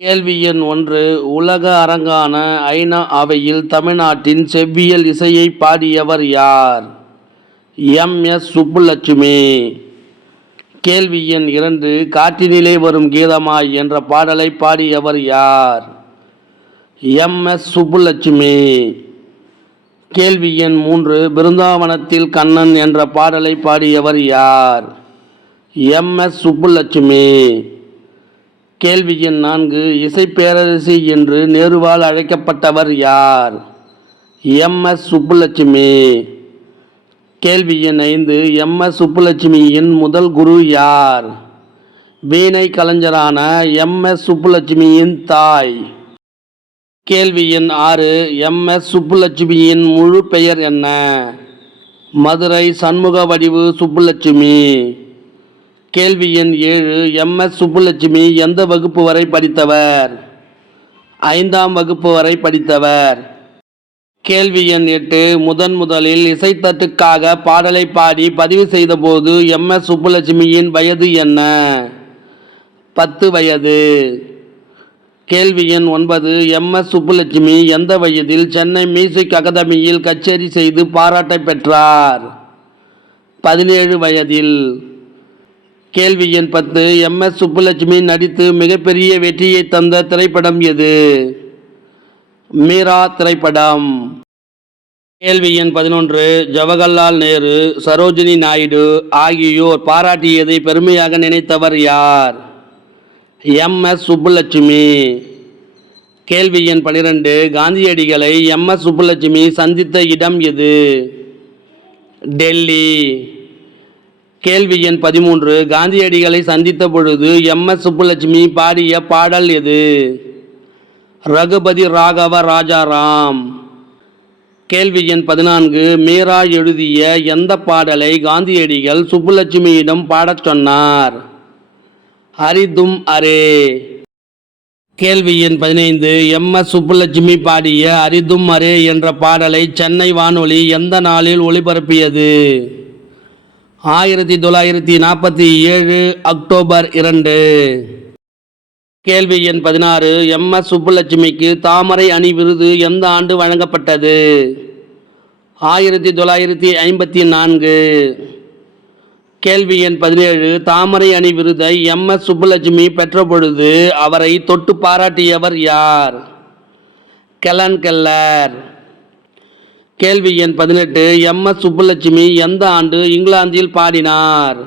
கேள்வி எண் 1. உலக அரங்கான ஐநா அவையில் தமிழ்நாட்டின் செவ்வியல் இசையை பாடியவர் யார்? எம்.எஸ். சுப்புலட்சுமி. கேள்வி எண் 2. காற்றினிலே வரும் கீதமாய் என்ற பாடலை பாடியவர் யார்? எம்.எஸ். சுப்புலட்சுமி. கேள்வி எண் 3. பிருந்தாவனத்தில் கண்ணன் என்ற பாடலை பாடியவர் யார்? எம்.எஸ். சுப்புலட்சுமி. கேள்வி எண் 4. இசைப்பேரரசி என்று நேருவால் அழைக்கப்பட்டவர் யார்? எம்.எஸ். சுப்புலட்சுமி. கேள்வி எண் 5. எம்.எஸ். சுப்புலட்சுமியின் முதல் குரு யார்? வீணை கலைஞரான எம்.எஸ். சுப்புலட்சுமியின் தாய். கேள்வி எண் 6. எம்.எஸ். சுப்புலட்சுமியின் முழு பெயர் என்ன? மதுரை சண்முகவடிவு சுப்புலட்சுமி. கேள்வி எண் 7. எம்.எஸ். சுப்புலட்சுமி எந்த வகுப்பு வரை படித்தவர்? 5ஆம் வகுப்பு வரை படித்தவர். கேள்வி எண் 8. முதலில் இசைத்தட்டுக்காக பாடலை பாடி பதிவு செய்தபோது எம்.எஸ். சுப்புலட்சுமியின் வயது என்ன? 10 வயது. கேள்வி எண் 9. எம்.எஸ். சுப்புலட்சுமி எந்த வயதில் சென்னை மியூசிக் அகாதமியில் கச்சேரி செய்து பாராட்டை பெற்றார்? 17 வயதில். கேள்வி எண் 10. எம்.எஸ். சுப்புலட்சுமி நடித்து மிகப்பெரிய வெற்றியை தந்த திரைப்படம் எது? மீரா திரைப்படம். கேள்வி எண் 11. ஜவஹர்லால் நேரு, சரோஜினி நாயுடு ஆகியோர் பாராட்டியதை பெருமையாக நினைத்தவர் யார்? எம்.எஸ். சுப்புலட்சுமி. கேள்வி எண் 12. காந்தியடிகளை எம்.எஸ். சுப்புலட்சுமி சந்தித்த இடம் எது? டெல்லி. கேள்வி எண் 13. காந்தியடிகளை சந்தித்த பொழுது எம்.எஸ். சுப்புலட்சுமி பாடிய பாடல் எது? ரகுபதி ராகவ ராஜாராம். கேள்வி எண் 14. மீரா எழுதிய எந்த பாடலை காந்தியடிகள் சுப்புலட்சுமியிடம் பாடச் சொன்னார்? ஹரி தும் அரே. கேள்வி எண் 15. எம்.எஸ். சுப்புலட்சுமி பாடிய ஹரி தும் அரே என்ற பாடலை சென்னை வானொலி எந்த நாளில் ஒளிபரப்பியது? 1947 அக்டோபர் 2. கேள்வி எண் 16. எம்.எஸ். சுப்புலட்சுமிக்கு தாமரை அணி விருது எந்த ஆண்டு வழங்கப்பட்டது? 1954. கேள்வி எண் 17. தாமரை அணி விருதை எம்.எஸ். சுப்புலட்சுமி பெற்ற பொழுது அவரை தொட்டு பாராட்டியவர் யார்? Helen Keller. கேள்வி எண் 18. எம்.எஸ். சுப்புலட்சுமி எந்த ஆண்டு இங்கிலாந்தில் பாடினார்?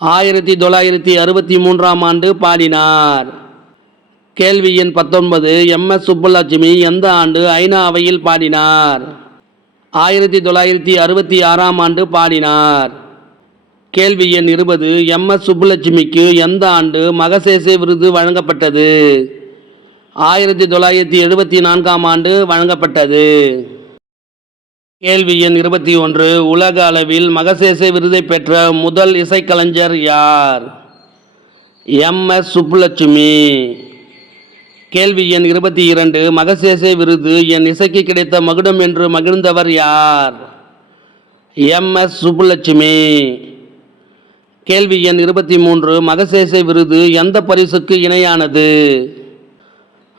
1963ஆம் ஆண்டு பாடினார். கேள்வி எண் 19. எம்.எஸ். சுப்புலட்சுமி எந்த ஆண்டு ஐநா அவையில் பாடினார்? 1966ஆம் ஆண்டு பாடினார். கேள்வி எண் 20. எம்.எஸ். சுப்புலட்சுமிக்கு எந்த ஆண்டு மகசேசே விருது வழங்கப்பட்டது? 1974ஆம் ஆண்டு வழங்கப்பட்டது. கேள்வி எண் 21. உலக அளவில் மகசேசே விருதை பெற்ற முதல் இசைக்கலைஞர் யார்? எம்.எஸ். சுப்புலட்சுமி. கேள்வி எண் 22. மகசேசே விருது என் இசைக்கு கிடைத்த மகுடம் என்று மகிழ்ந்தவர் யார்? எம்.எஸ். சுப்புலட்சுமி. கேள்வி எண் 23. மகசேசே விருது எந்த பரிசுக்கு இணையானது?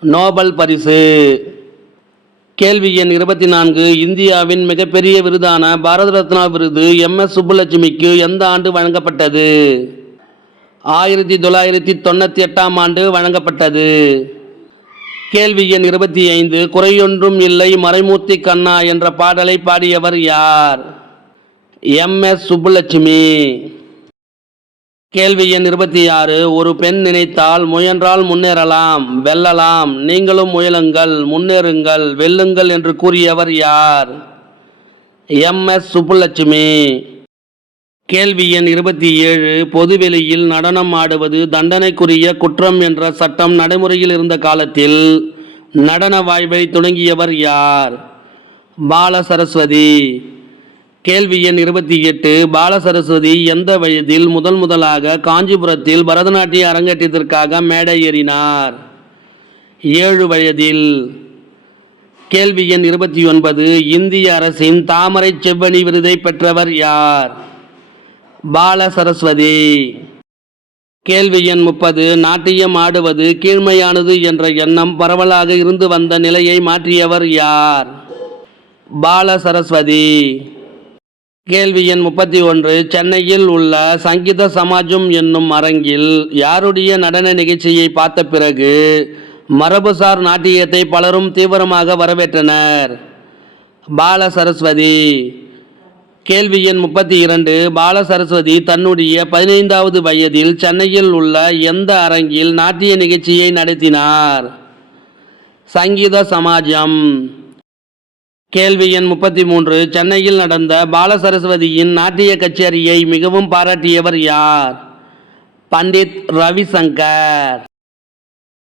நோபல் பரிசு. கேள்வி எண் 24. இந்தியாவின் மிகப்பெரிய விருதான பாரத ரத்னா விருது எம்.எஸ். சுப்புலட்சுமிக்கு எந்த ஆண்டு வழங்கப்பட்டது? 1998ஆம் ஆண்டு வழங்கப்பட்டது. கேள்வி எண் 25. குறையொன்றும் இல்லை மறைமூர்த்தி கண்ணா என்ற பாடலை பாடியவர் யார்? எம்.எஸ். சுப்புலட்சுமி. கேள்வி எண் 26. ஒரு பெண் நினைத்தால் முயன்றால் முன்னேறலாம், வெல்லலாம், நீங்களும் முயலுங்கள், முன்னேறுங்கள், வெல்லுங்கள் என்று கூறியவர் யார்? எம்.எஸ். சுப்புலட்சுமி. கேள்வி எண் 27. பொதுவெளியில் நடனம் ஆடுவது தண்டனைக்குரிய குற்றம் என்ற சட்டம் நடைமுறையில் இருந்த காலத்தில் நடன வாய்வை தொடங்கியவர் யார்? பால சரஸ்வதி. கேள்வி எண் 28. பால சரஸ்வதி எந்த வயதில் முதலாக காஞ்சிபுரத்தில் பரதநாட்டிய அரங்கேற்றத்திற்காக மேடை ஏறினார்? 7 வயதில். கேள்வி எண் 29. இந்திய அரசின் தாமரை செவ்வணி விருதை பெற்றவர் யார்? பால சரஸ்வதி. கேள்வி எண் 30. நாட்டியம் ஆடுவது கீழ்மையானது என்ற எண்ணம் பரவலாக இருந்து வந்த நிலையை மாற்றியவர் யார்? பால சரஸ்வதி. கேள்வி எண் 31. சென்னையில் உள்ள சங்கீத சமாஜம் என்னும் அரங்கில் யாருடைய நடன நிகழ்ச்சியை பார்த்த பிறகு மரபுசார் நாட்டியத்தை பலரும் தீவிரமாக வரவேற்றனர்? பால சரஸ்வதி. கேள்வி எண் 32. பால சரஸ்வதி தன்னுடைய 15வது வயதில் சென்னையில் உள்ள எந்த அரங்கில் நாட்டிய நிகழ்ச்சியை நடத்தினார்? சங்கீத சமாஜம். கேள்வி எண் 33. சென்னையில் நடந்த பால சரஸ்வதியின் நாட்டிய கச்சேரியை மிகவும் பாராட்டியவர் யார்? பண்டித் ரவிசங்கர்.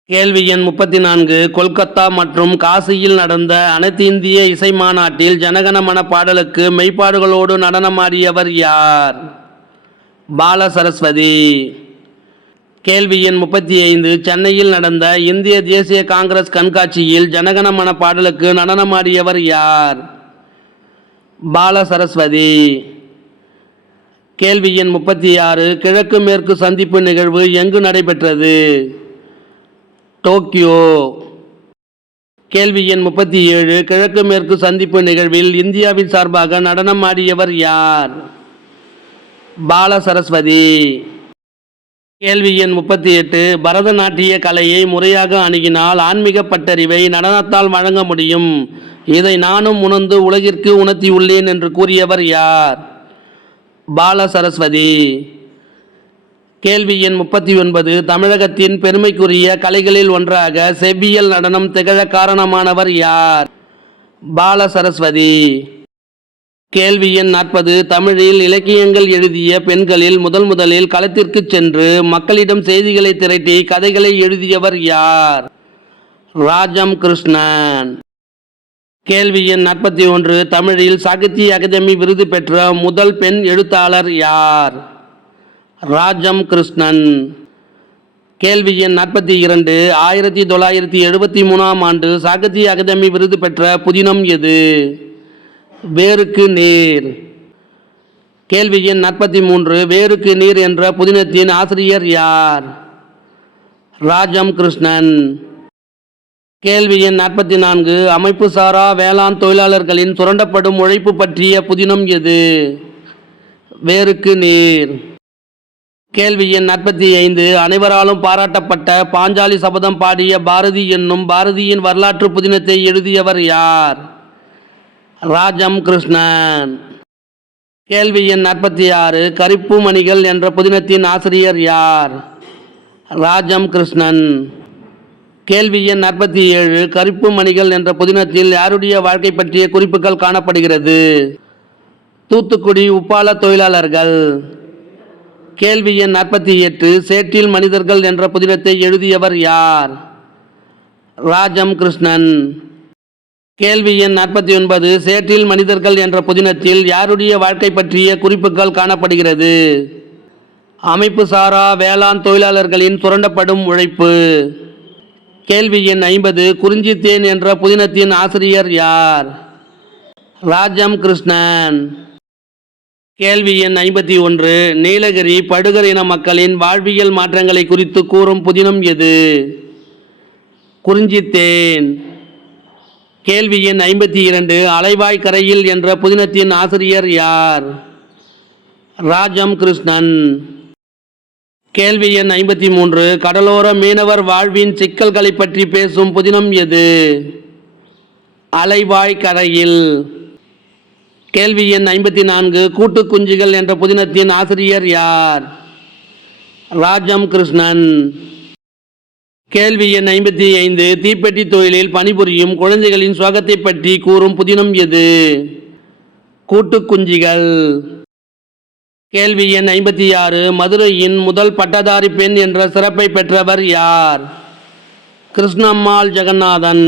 கேள்வி எண் 34. கொல்கத்தா மற்றும் காசியில் நடந்த அனைத்து இந்திய இசை மாநாட்டில் ஜனகணமன பாடலுக்கு மெய்ப்பாடுகளோடு நடனமாடியவர் யார்? பால சரஸ்வதி. கேள்வி எண் 35. சென்னையில் நடந்த இந்திய தேசிய காங்கிரஸ் கண்காட்சியில் ஜனகணமன பாடலுக்கு நடனமாடியவர் யார்? பால சரஸ்வதி. கேள்வி எண் 36. கிழக்கு மேற்கு சந்திப்பு நிகழ்வு எங்கு நடைபெற்றது? டோக்கியோ. கேள்வி எண் 37. கிழக்கு மேற்கு சந்திப்பு நிகழ்வில் இந்தியாவின் சார்பாக நடனம் ஆடியவர் யார்? பால சரஸ்வதி. கேள்வி எண் 38. பரதநாட்டிய கலையை முறையாக அணுகினால் ஆன்மீக பட்டறிவை நடனத்தால் வழங்க முடியும். இதை நானும் உணர்ந்து உலகிற்கு உணர்த்தியுள்ளேன் என்று கூறியவர் யார்? பால சரஸ்வதி. கேள்வி எண் 39. தமிழகத்தின் பெருமைக்குரிய கலைகளில் ஒன்றாக செவ்வியல் நடனம் திகழ காரணமானவர் யார்? பால சரஸ்வதி. கேள்வி எண் 40. தமிழில் இலக்கியங்கள் எழுதிய பெண்களில் முதலில் களத்திற்கு சென்று மக்களிடம் செய்திகளை திரட்டி கதைகளை எழுதியவர் யார்? ராஜம் கிருஷ்ணன். கேள்வி எண் 41. தமிழில் சாகித்ய அகாதமி விருது பெற்ற முதல் பெண் எழுத்தாளர் யார்? ராஜம் கிருஷ்ணன். கேள்வி எண் 42. 1973ஆம் ஆண்டு சாகித்ய அகாதமி விருது பெற்ற புதினம் எது? வேருக்கு நீர். கேள்வி எண் 43. வேருக்கு நீர் என்ற புதினத்தின் ஆசிரியர் யார்? ராஜம் கிருஷ்ணன். கேள்வி எண் 44. அமைப்பு சாரா வேளாண் தொழிலாளர்களின் சுரண்டப்படும் உழைப்பு பற்றிய புதினம் எது? வேருக்கு நீர். கேள்வி எண் 45. அனைவராலும் பாராட்டப்பட்ட பாஞ்சாலி சபதம் பாடிய பாரதி என்னும் பாரதியின் வரலாற்று புதினத்தை எழுதியவர் யார்? ராஜம் கிருஷ்ணன். கேள்வி எண் 46. கரிப்பு மணிகள் என்ற புதினத்தின் ஆசிரியர் யார்? ராஜம் கிருஷ்ணன். கேள்வி எண் 47. கரிப்பு மணிகள் என்ற புதினத்தில் யாருடைய வாழ்க்கை பற்றிய குறிப்புகள் காணப்படுகிறது? தூத்துக்குடி உப்பால தொழிலாளர்கள். கேள்வி எண் 48. சேற்றில் மனிதர்கள் என்ற புதினத்தை எழுதியவர் யார்? ராஜம் கிருஷ்ணன். கேள்வி எண் 49. சேற்றில் மனிதர்கள் என்ற புதினத்தில் யாருடைய வாழ்க்கை பற்றிய குறிப்புகள் காணப்படுகிறது? அமைப்பு சாரா வேளாண் தொழிலாளர்களின் சுரண்டப்படும் உழைப்பு. கேள்வி எண் 50. குறிஞ்சித்தேன் என்ற புதினத்தின் ஆசிரியர் யார்? ராஜம் கிருஷ்ணன். கேள்வி எண் 51. நீலகிரி படுகர் இன மக்களின் வாழ்வியல் மாற்றங்களை குறித்து கூறும் புதினம் எது? குறிஞ்சித்தேன். கேள்வி எண் 52. அலைவாய் கரையில் என்ற புதினத்தின் ஆசிரியர் யார்? ராஜம் கிருஷ்ணன். கேள்வி எண் 53. கடலோர மீனவர் வாழ்வின் சிக்கல்களை பற்றி பேசும் புதினம் எது? அலைவாய் கரையில். கேள்வி எண் 54. கூட்டு குஞ்சுகள் என்ற புதினத்தின் ஆசிரியர் யார்? ராஜம் கிருஷ்ணன். கேள்வி எண் 55. தீப்பெட்டி தொழிலில் பணிபுரியும் குழந்தைகளின் சுவாகத்தை பற்றி கூறும் புதினம் எது? கூட்டு குஞ்சுகள். கேள்வி எண் 56. மதுரையின் முதல் பட்டதாரி பெண் என்ற சிறப்பை பெற்றவர் யார்? கிருஷ்ணம்மாள் ஜெகநாதன்.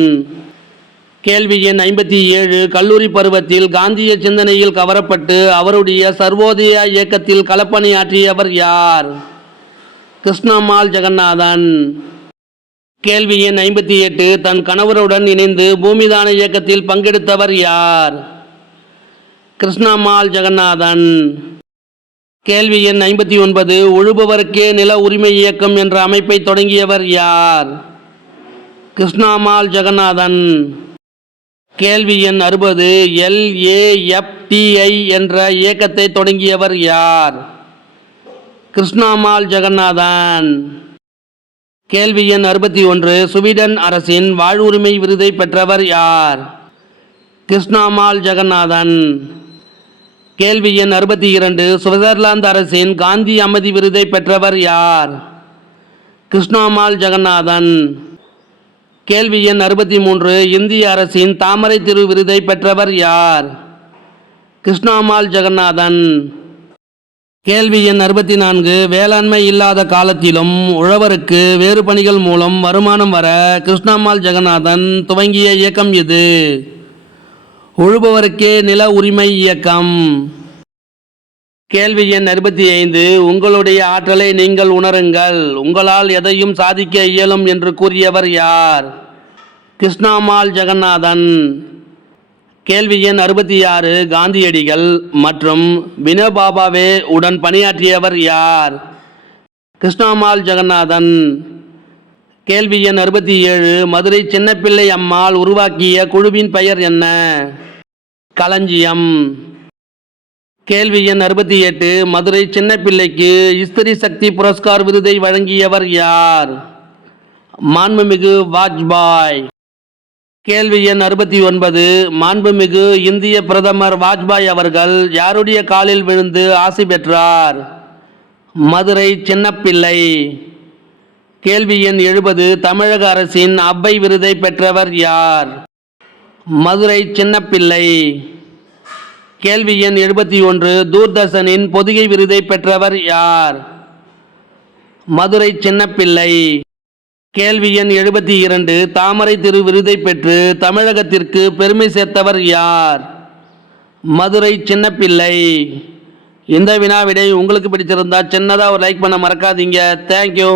கேள்வி எண் 57. கல்லூரி பருவத்தில் காந்திய சிந்தனையில் கவரப்பட்டு அவருடைய சர்வோதய இயக்கத்தில் களப்பணி ஆற்றியவர் யார்? கிருஷ்ணம்மாள் ஜெகநாதன். கேள்வி எண் 58. தன் கணவருடன் இணைந்து பூமிதான இயக்கத்தில் பங்கெடுத்தவர் யார்? கிருஷ்ணம்மாள் ஜெகநாதன். கேள்வி எண் 59. உழுபவருக்கே நில உரிமை இயக்கம் என்ற அமைப்பை தொடங்கியவர் யார்? கிருஷ்ணாமால் ஜெகநாதன். கேள்வி எண் 60. LAFTI என்ற இயக்கத்தை தொடங்கியவர் யார்? கிருஷ்ணாமால் ஜெகநாதன். கேள்வி எண் 61. ஸ்வீடன் அரசின் வாழ்வுரிமை விருதை பெற்றவர் யார்? கிருஷ்ணாமால் ஜெகநாதன். கேள்வி எண் 62. சுவிட்சர்லாந்து அரசின் காந்தி அமைதி விருதை பெற்றவர் யார்? கிருஷ்ணாமால் ஜெகநாதன். கேள்வி எண் 63. இந்திய அரசின் தாமரை திரு விருதை பெற்றவர் யார்? கிருஷ்ணாமால் ஜெகநாதன். கேள்வி எண் 64. வேளாண்மை இல்லாத காலத்திலும் உழவருக்கு வேறு பணிகள் மூலம் வருமானம் வர கிருஷ்ணாமால் ஜெகநாதன் துவங்கிய இயக்கம் எது? உழுபவருக்கே நில உரிமை இயக்கம். கேள்வி எண் 65. உங்களுடைய ஆற்றலை நீங்கள் உணருங்கள், உங்களால் எதையும் சாதிக்க இயலும் என்று கூறியவர் யார்? கிருஷ்ணாமால் ஜெகநாதன். கேள்வி எண் 66. காந்தியடிகள் மற்றும் வினோபாபாவே உடன் பணியாற்றியவர் யார்? கிருஷ்ணாமால் ஜெகநாதன். கேள்வி எண் 67. மதுரை சின்னப்பிள்ளை அம்மாள் உருவாக்கிய குழுவின் பெயர் என்ன? களஞ்சியம். கேள்வி எண் 68. மதுரை சின்னப்பிள்ளைக்கு ஸ்திரீ சக்தி புரஸ்கார் விருதை வழங்கியவர் யார்? மாண்புமிகு வாஜ்பாய். கேள்வி எண் 69. மாண்புமிகு இந்திய பிரதமர் வாஜ்பாய் அவர்கள் யாருடைய காலில் விழுந்து ஆசி பெற்றார்? மதுரை சின்னப்பிள்ளை. கேள்வி எண் 70. தமிழக அரசின் அவ்வை விருதை பெற்றவர் யார்? மதுரை சின்னப்பிள்ளை. கேள்வி எண் 71. தூர்தர்ஷனின் பொதிகை விருதை பெற்றவர் யார்? மதுரை சின்னப்பிள்ளை. கேள்வி எண் 72. தாமரை திரு விருதை பெற்று தமிழகத்திற்கு பெருமை சேர்த்தவர் யார்? மதுரை சின்னப்பிள்ளை. இந்த வினாவிடை உங்களுக்கு பிடிச்சிருந்தா சின்னதாக ஒரு லைக் பண்ண மறக்காதீங்க. தேங்க்யூ.